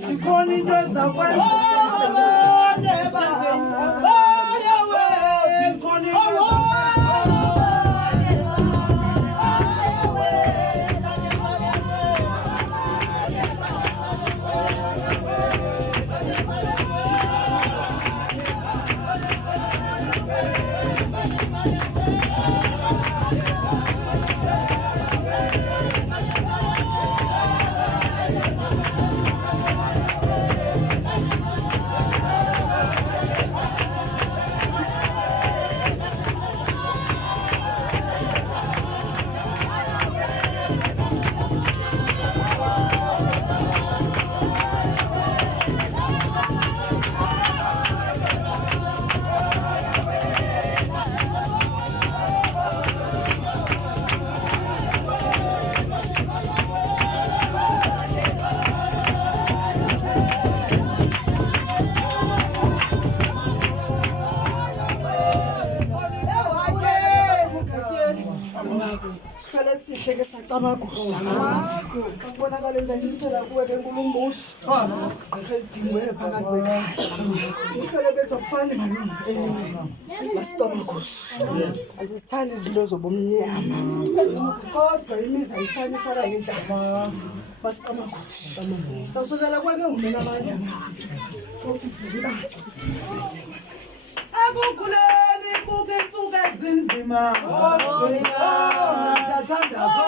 Zikhona into ezakwenza sihle sacaba kuhle akubonakala nzanyisela kuwe ke nkulumbuso ngedingwe phakathi kwekhaya ukhele bethu akufani malungu lasitoma kuhle andisithanda izinto zobumnyama kodwa imizi ayifani ifana ngendaba basitoma kuhle sasukela kwake ngumela abanye akukhuleni kuke insuku ezinzima ntathandazo